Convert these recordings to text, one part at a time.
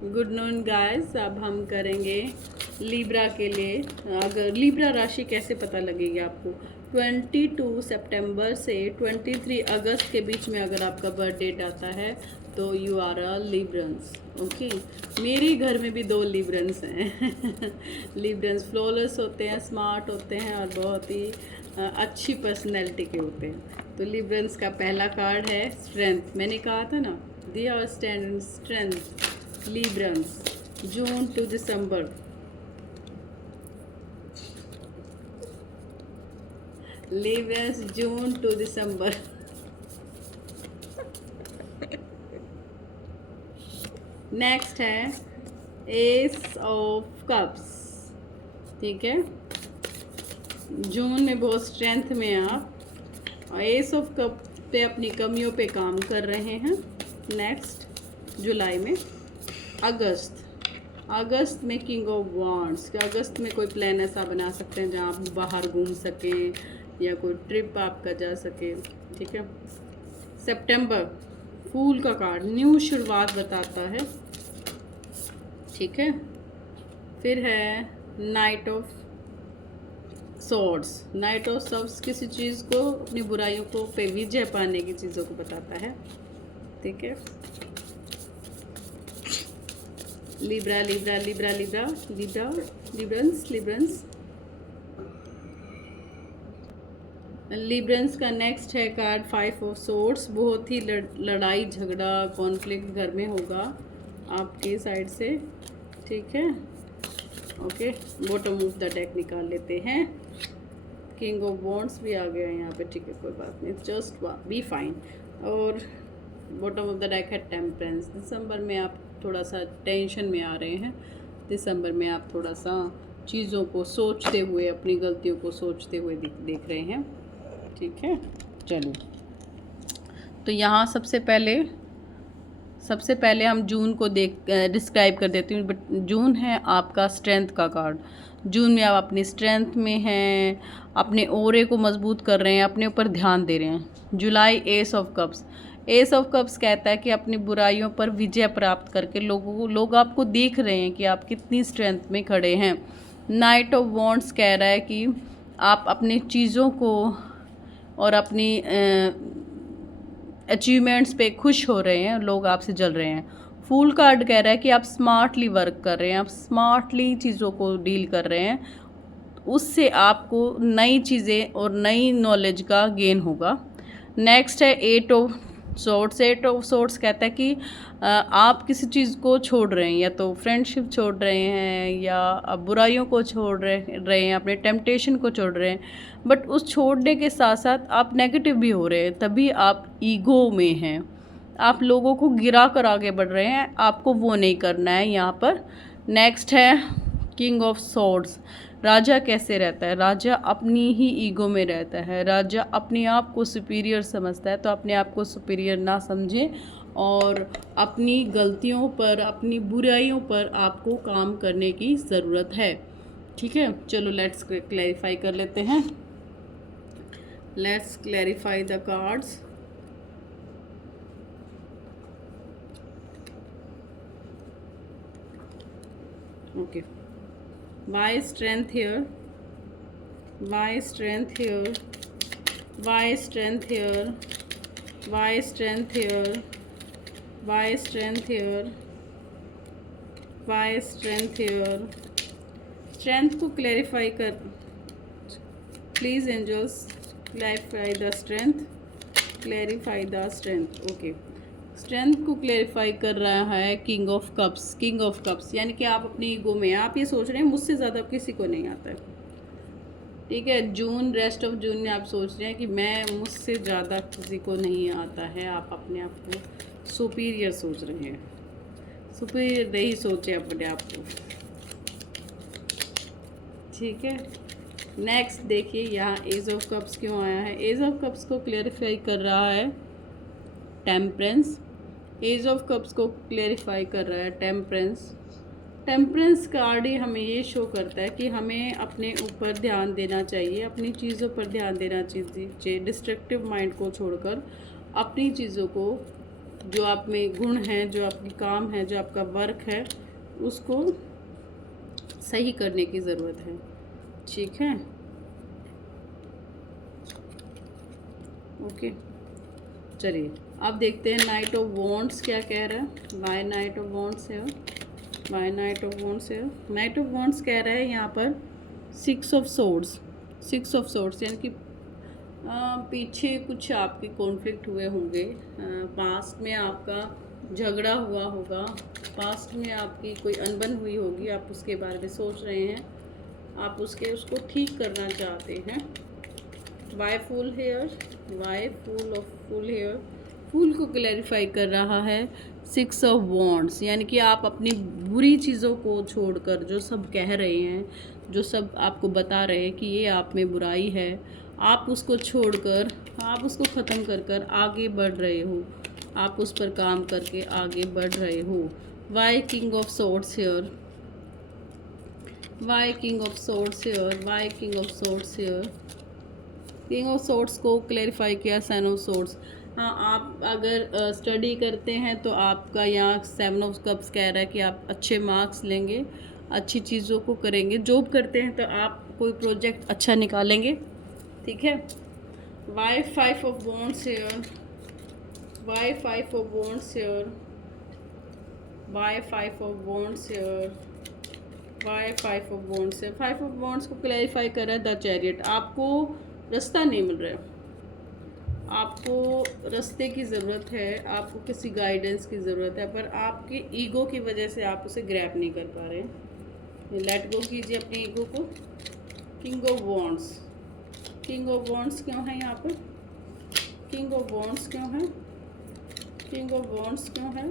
Good noon guys. अब हम करेंगे लिब्रा के लिए। अगर लिब्रा राशि कैसे पता लगेगी आपको, 22 सितंबर से 23 अगस्त के बीच में अगर आपका बर्थ डेट आता है तो you are a librans. Okay, मेरे घर में भी 2 लिब्रंस हैं। लिब्रंस फ्लॉलेस होते हैं, स्मार्ट होते हैं और बहुत ही अच्छी पर्सनैलिटी के होते हैं। तो लिब्रंस का पहला कार्ड है स्ट्रेंथ। मैंने कहा था ना, they are stand strength. Librans, June to December. Librans, June to December. Next है एस ऑफ कप्स। ठीक है, जून में बहुत स्ट्रेंथ में आप और एस ऑफ कप पे अपनी कमियों पे काम कर रहे हैं। नेक्स्ट जुलाई में अगस्त में किंग ऑफ वॉन्ड्स। अगस्त में कोई प्लान ऐसा बना सकते हैं जहाँ आप बाहर घूम सकें या कोई ट्रिप आपका जा सके। ठीक है, सितंबर फूल का कार्ड न्यू शुरुआत बताता है। ठीक है, फिर है night of swords. Night of swords किसी चीज़ को, अपनी बुराइयों को पे विजय पाने की चीज़ों को बताता है। ठीक है, Libra Libra Libra Libra Libra Librans Librans Librans का नेक्स्ट है कार्ड 5 ऑफ सोर्ड्स। बहुत ही लड़ाई झगड़ा कॉन्फ्लिक्ट घर में होगा आपके साइड से। ठीक है, okay, bottom of the deck निकाल लेते हैं। किंग ऑफ वॉन्ड्स भी आ गया है यहाँ पे। ठीक है, कोई बात नहीं, जस्ट बी फाइन। और बॉटम ऑफ द डेक है टेम्परेंस। दिसंबर में आप थोड़ा सा टेंशन में आ रहे हैं। दिसंबर में आप थोड़ा सा चीज़ों को सोचते हुए, अपनी गलतियों को सोचते हुए देख रहे हैं। ठीक है, चलो, तो यहाँ सबसे पहले हम जून को डिस्क्राइब कर देती हूँ। बट जून है आपका स्ट्रेंथ का कार्ड। जून में आप अपनी स्ट्रेंथ में हैं, अपने ओरे को मजबूत कर रहे हैं, अपने ऊपर ध्यान दे रहे हैं। जुलाई ace of cups. Ace of cups कहता है कि अपनी बुराइयों पर विजय प्राप्त करके लोग आपको देख रहे हैं कि आप कितनी स्ट्रेंथ में खड़े हैं। नाइट ऑफ वॉन्ड्स कह रहा है कि आप अपनी चीज़ों को और अपनी अचीवमेंट्स पे खुश हो रहे हैं, लोग आपसे जल रहे हैं। फूल कार्ड कह रहा है कि आप स्मार्टली वर्क कर रहे हैं, आप स्मार्टली चीज़ों को डील कर रहे हैं। उससे आपको नई चीज़ें और नई नॉलेज का गेन होगा। नेक्स्ट है 8 ऑफ सोर्ड्स। 8 ऑफ सोर्ड्स कहता है कि आप किसी चीज़ को छोड़ रहे हैं, या तो फ्रेंडशिप छोड़ रहे हैं या आप बुराइयों को छोड़ रहे हैं, अपने टेम्पटेशन को छोड़ रहे हैं। बट उस छोड़ने के साथ साथ आप नेगेटिव भी हो रहे हैं, तभी आप ईगो में हैं। आप लोगों को गिरा कर आगे बढ़ रहे हैं, आपको वो नहीं करना है यहाँ पर। नेक्स्ट है किंग ऑफ सॉर्ड्स। राजा कैसे रहता है? राजा अपनी ही ईगो में रहता है। राजा अपने आप को सुपीरियर समझता है, तो अपने आप को सुपीरियर ना समझें और अपनी गलतियों पर, अपनी बुराइयों पर आपको काम करने की ज़रूरत है। ठीक है, चलो लेट्स क्लैरिफाई कर लेते हैं। Let's clarify the cards. Okay, why strength here, why strength here, why strength here, why strength here, why strength here, why strength here। Strength को क्लैरिफाई कर, please angels clarify the strength, clarify the strength. Okay, strength को clarify कर रहा है king of cups. King of cups यानी कि आप अपनी ईगो में, आप ये सोच रहे हैं मुझसे ज़्यादा किसी को नहीं आता है। ठीक है, जून, रेस्ट ऑफ जून में आप सोच रहे हैं कि मैं, मुझसे ज़्यादा किसी को नहीं आता है। आप अपने आप को सुपीरियर सोच रहे हैं, सुपीरियर नहीं सोचे अपने आप को। ठीक है, नेक्स्ट देखिए यहाँ एज ऑफ कप्स क्यों आया है। एज ऑफ कप्स को क्लैरिफाई कर रहा है टेम्परेंस। एज ऑफ कप्स को क्लैरिफाई कर रहा है टेम्परेंस। टेम्परेंस कार्ड ही हमें ये शो करता है कि हमें अपने ऊपर ध्यान देना चाहिए, अपनी चीज़ों पर ध्यान देना चाहिए, डिस्ट्रक्टिव माइंड को छोड़कर अपनी चीज़ों को जो आप में गुण हैं, जो आपकी काम है, जो आपका वर्क है, उसको सही करने की ज़रूरत है। ठीक है, ओके। चलिए अब देखते हैं नाइट ऑफ वॉन्ड्स क्या कह रहा है। वाई नाइट ऑफ वॉन्ड्स है, वाई नाइट ऑफ वॉन्ड्स है। नाइट ऑफ वॉन्ड्स कह रहा है यहाँ पर 6 ऑफ सोर्ड्स, 6 ऑफ सोर्ड्स, यानी कि पीछे कुछ आपके कॉन्फ्लिक्ट हुए होंगे, पास्ट में आपका झगड़ा हुआ होगा, पास्ट में आपकी कोई अनबन हुई होगी, आप उसके बारे में सोच रहे हैं, आप उसको ठीक करना चाहते हैं। वाई फुल हेयर, वाई फुल हेयर, फूल को क्लैरिफाई कर रहा है 6 ऑफ वॉन्ड्स, यानी कि आप अपनी बुरी चीज़ों को छोड़कर, जो सब कह रहे हैं, जो सब आपको बता रहे हैं कि ये आप में बुराई है, आप उसको छोड़कर, आप उसको ख़त्म कर कर आगे बढ़ रहे हो, आप उस पर काम करके आगे बढ़ रहे हो। Why king of swords here, why king of swords here, why king of swords here, king of swords को क्लैरिफाई किया 7 ऑफ सोर्ड्स। हाँ, आप अगर स्टडी करते हैं तो आपका यहाँ 7 ऑफ कप्स कह रहा है कि आप अच्छे मार्क्स लेंगे, अच्छी चीज़ों को करेंगे। जॉब करते हैं तो आप कोई प्रोजेक्ट अच्छा निकालेंगे। ठीक है, why 5 of wands here, why 5 of wands here, why 5 of wands here, why 5 of wands here. 5 of wands को क्लैरिफाई कर रहा है द चैरियट। आपको रास्ता नहीं मिल रहा है, आपको रास्ते की ज़रूरत है, आपको किसी गाइडेंस की ज़रूरत है, पर आपके ईगो की वजह से आप उसे ग्रैब नहीं कर पा रहे हैं। लेट गो कीजिए अपने ईगो को। King of wands, king of wands क्यों है यहाँ पर? किंग ऑफ वॉन्ड्स क्यों है? किंग ऑफ वॉन्ड्स क्यों है?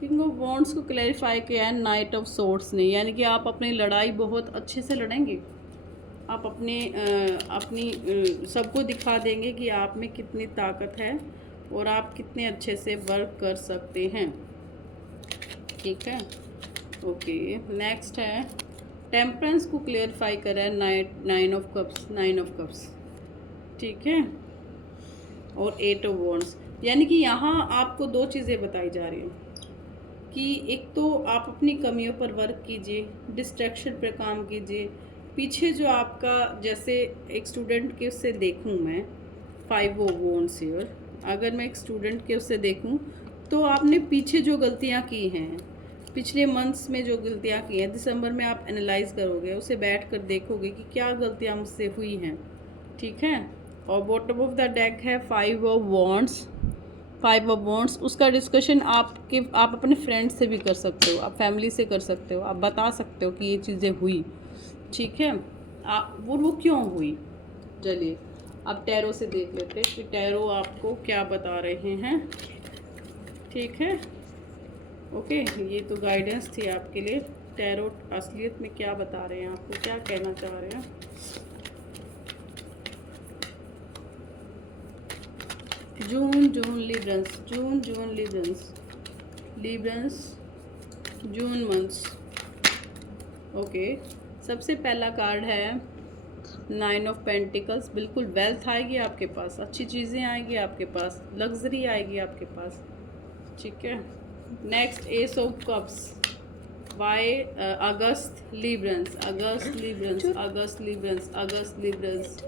किंग ऑफ वॉन्ड्स को क्लैरिफाई किया है नाइट ऑफ सोर्ड्स ने, यानी कि आप अपनी लड़ाई बहुत अच्छे से लड़ेंगे। आप अपनी सबको दिखा देंगे कि आप में कितनी ताकत है और आप कितने अच्छे से वर्क कर सकते हैं। ठीक है, ओके। नेक्स्ट है टेम्परेंस को क्लियरिफाई करा है 9 ऑफ कप्स, 9 ऑफ कप्स। ठीक है, और 8 ऑफ वॉन्ड्स, यानी कि यहाँ आपको दो चीज़ें बताई जा रही हैं कि एक तो आप अपनी कमियों पर वर्क कीजिए, डिस्ट्रैक्शन पर काम कीजिए। पीछे जो आपका, जैसे एक स्टूडेंट के उससे देखूं मैं 5 ऑफ वॉन्ड्स हियर, अगर मैं एक स्टूडेंट के उससे देखूं तो आपने पीछे जो गलतियां की हैं, पिछले मंथ्स में जो गलतियां की हैं, दिसंबर में आप एनालाइज करोगे, उसे बैठ कर देखोगे कि क्या गलतियां मुझसे हुई हैं। ठीक है, और बॉटम ऑफ द डेक है 5 ऑफ वॉन्ड्स, 5 ऑफ वॉन्ड्स। उसका डिस्कशन आप अपने फ्रेंड्स से भी कर सकते हो, आप फैमिली से कर सकते हो, आप बता सकते हो कि ये चीज़ें हुई। ठीक है, वो क्यों हुई। चलिए अब टैरो से देख लेते हैं कि टैरो आपको क्या बता रहे हैं। ठीक है, ओके, ये तो गाइडेंस थी आपके लिए। टैरो असलियत में क्या बता रहे हैं, आपको क्या कहना चाह रहे हैं। जून लिब्रंस, जून लिब्रंस, जून मंथ्स। ओके, सबसे पहला कार्ड है 9 ऑफ पेंटिकल्स। बिल्कुल वेल्थ आएगी आपके पास, अच्छी चीज़ें आएगी आपके पास, लग्जरी आएगी आपके पास। ठीक है, next ace of cups, why August Librans, August Librans, August Librans, August Librans,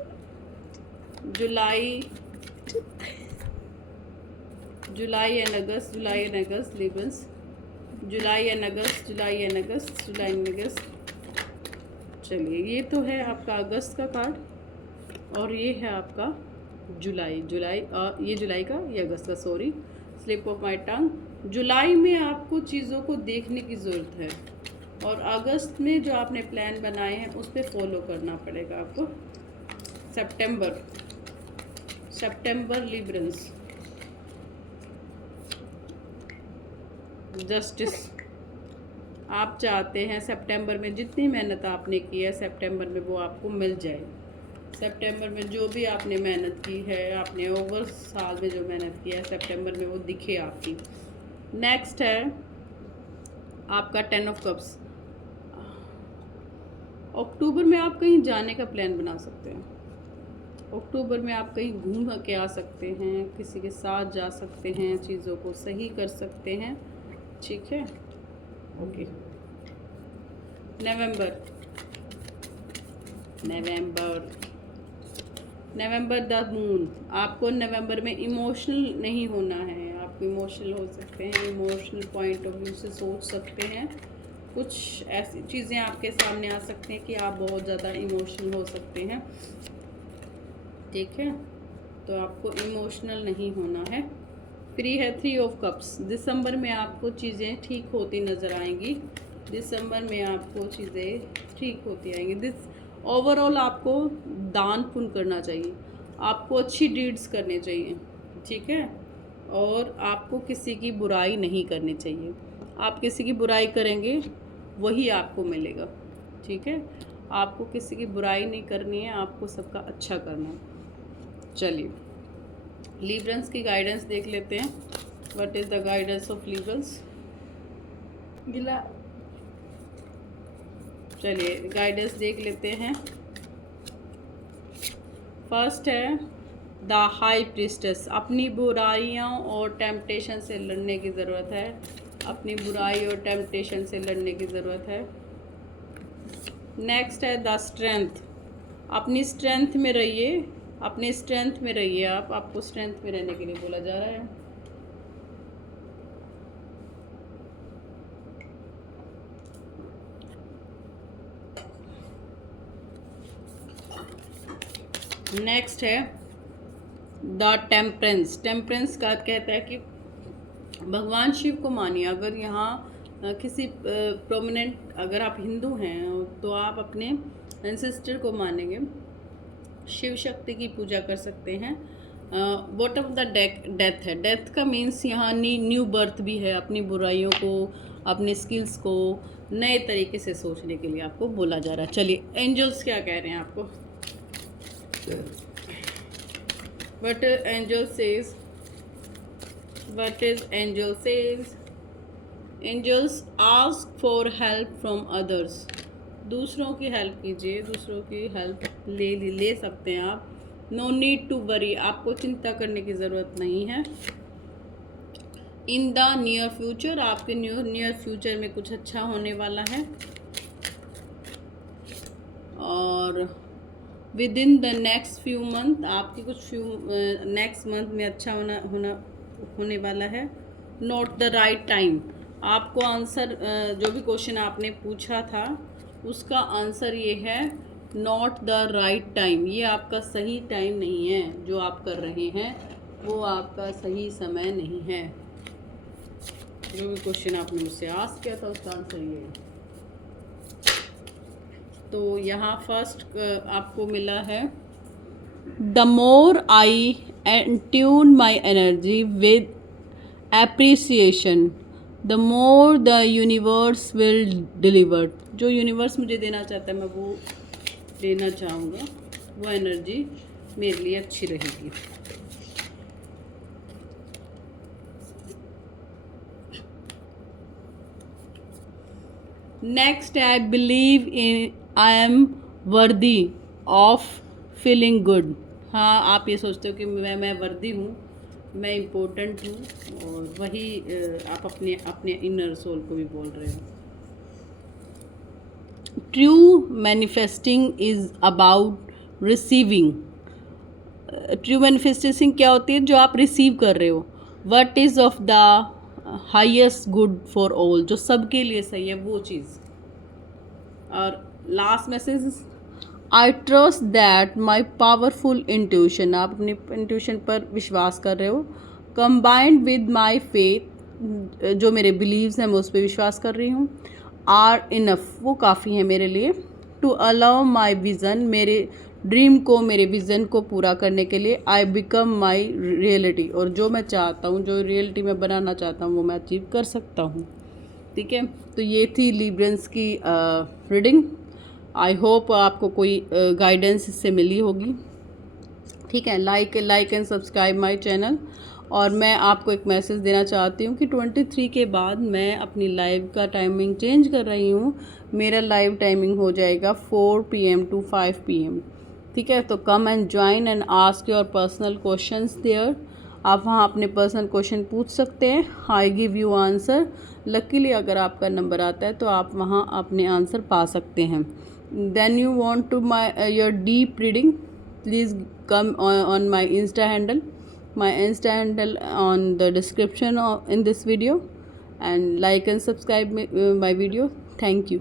July and August, July and August Librans, July and August, July and August, July and August. चलिए, ये तो है आपका अगस्त का कार्ड और ये है आपका जुलाई, ये जुलाई का, ये अगस्त का, sorry, slip of my tongue. जुलाई में आपको चीज़ों को देखने की ज़रूरत है और अगस्त में जो आपने प्लान बनाए हैं उस पर फॉलो करना पड़ेगा आपको। सितंबर लिब्रंस, जस्टिस। आप चाहते हैं सितंबर में जितनी मेहनत आपने की है, सितंबर में वो आपको मिल जाए। सितंबर में जो भी आपने मेहनत की है, आपने ओवर साल में जो मेहनत की है, सितंबर में वो दिखे आपकी। नेक्स्ट है आपका 10 ऑफ कप्स। अक्टूबर में आप कहीं जाने का प्लान बना सकते हैं। अक्टूबर में आप कहीं घूम के आ सकते हैं, किसी के साथ जा सकते हैं, चीज़ों को सही कर सकते हैं, ठीक है। ओके। नवंबर द मून, आपको नवंबर में इमोशनल नहीं होना है। आप इमोशनल हो सकते हैं, इमोशनल पॉइंट ऑफ व्यू से सोच सकते हैं। कुछ ऐसी चीज़ें आपके सामने आ सकती हैं कि आप बहुत ज़्यादा इमोशनल हो सकते हैं, ठीक है। तो आपको इमोशनल नहीं होना है। फ्री है 3 ऑफ कप्स। दिसंबर में आपको चीज़ें ठीक होती नज़र आएंगी। दिसंबर में आपको चीज़ें ठीक होती आएंगी। ओवरऑल आपको दान पुण्य करना चाहिए, आपको अच्छी डीड्स करने चाहिए, ठीक है। और आपको किसी की बुराई नहीं करनी चाहिए। आप किसी की बुराई करेंगे वही आपको मिलेगा, ठीक है। आपको किसी की बुराई नहीं करनी है, आपको सबका अच्छा करना है। चलिए लिब्रंस की गाइडेंस देख लेते हैं। What is the guidance of Librans? गिला चलिए गाइडेंस देख लेते हैं। फर्स्ट है द हाई प्रीस्टेस। अपनी बुराइयों और टेम्पटेशन से लड़ने की ज़रूरत है। अपनी बुराई और टेम्पटेशन से लड़ने की ज़रूरत है। नेक्स्ट है द स्ट्रेंथ। अपनी स्ट्रेंथ में रहिए, अपनी स्ट्रेंथ में रहिए। आपको स्ट्रेंथ में रहने के लिए बोला जा रहा है। नेक्स्ट है द टेम्परेंस। टेम्परेंस का कहता है कि भगवान शिव को मानिए। अगर यहाँ किसी प्रोमिनेंट, अगर आप हिंदू हैं तो आप अपने एंसेस्टर को मानेंगे, शिव शक्ति की पूजा कर सकते हैं। वॉट ऑफ द डेथ है। डेथ का मीन्स यहाँ न्यू बर्थ भी है। अपनी बुराइयों को, अपने स्किल्स को नए तरीके से सोचने के लिए आपको बोला जा रहा है। चलिए एंजल्स क्या कह रहे हैं आपको। What angel says? What is angel says? Angels ask for help from others. दूसरों की हेल्प कीजिए, दूसरों की हेल्प ले सकते हैं आप। नो नीड टू वरी, आपको चिंता करने की ज़रूरत नहीं है। इन द नियर फ्यूचर, आपके नियर फ्यूचर में कुछ अच्छा होने वाला है। और with in the next few month, आपकी कुछ नेक्स्ट मंथ में अच्छा होने वाला है। नॉट द राइट टाइम, आपको आंसर जो भी क्वेश्चन आपने पूछा था उसका आंसर ये है नॉट द राइट टाइम। ये आपका सही टाइम नहीं है, जो आप कर रहे हैं वो आपका सही समय नहीं है। जो भी क्वेश्चन आपने मुझसे आस्क किया था उसका आंसर ये है। तो यहाँ फर्स्ट आपको मिला है the more I tune my energy with appreciation the more the universe will deliver. जो यूनिवर्स मुझे देना चाहता है मैं वो देना चाहूँगा, वो एनर्जी मेरे लिए अच्छी रहेगी। Next I believe in I am worthy of feeling good. हाँ, आप ये सोचते हो कि मैं वर्दी हूँ, मैं इम्पोर्टेंट हूँ, और वही आप अपने इनर सोल को भी बोल रहे हो। True manifesting is about receiving. True manifestation क्या होती है? जो आप रिसीव कर रहे हो। What is of the highest good for all, जो सबके लिए सही है वो चीज़। और last message, I trust that my powerful intuition. आप अपनी इंट्यूशन पर विश्वास कर रहे हो। कंबाइंड विद माई फेथ, जो मेरे बिलीव्स हैं मैं उस पर विश्वास कर रही हूँ। आर इनफ, वो काफ़ी है मेरे लिए। टू अलाउ माई विज़न, मेरे ड्रीम को, मेरे विज़न को पूरा करने के लिए। आई बिकम माई रियलिटी, और जो मैं चाहता हूँ, जो रियलिटी में बनाना चाहता हूँ वो मैं अचीव कर सकता हूँ। ठीक है, तो ये थी लिब्रेंस की रीडिंग। आई होप आपको कोई गाइडेंस इससे मिली होगी। ठीक है, like and subscribe my channel. और मैं आपको एक मैसेज देना चाहती हूँ कि 23 के बाद मैं अपनी लाइव का टाइमिंग चेंज कर रही हूँ। मेरा लाइव टाइमिंग हो जाएगा 4 PM to 5 PM। ठीक है। तो come and join and ask your personal questions there. आप वहाँ अपने पर्सनल क्वेश्चन पूछ सकते हैं, I give you answer. Luckily अगर आपका नंबर आता है तो आप वहाँ अपने आंसर पा सकते हैं। Then you want to my your deep reading, please come on my insta handle, my insta handle on the description in this video, and like and subscribe my video. Thank you.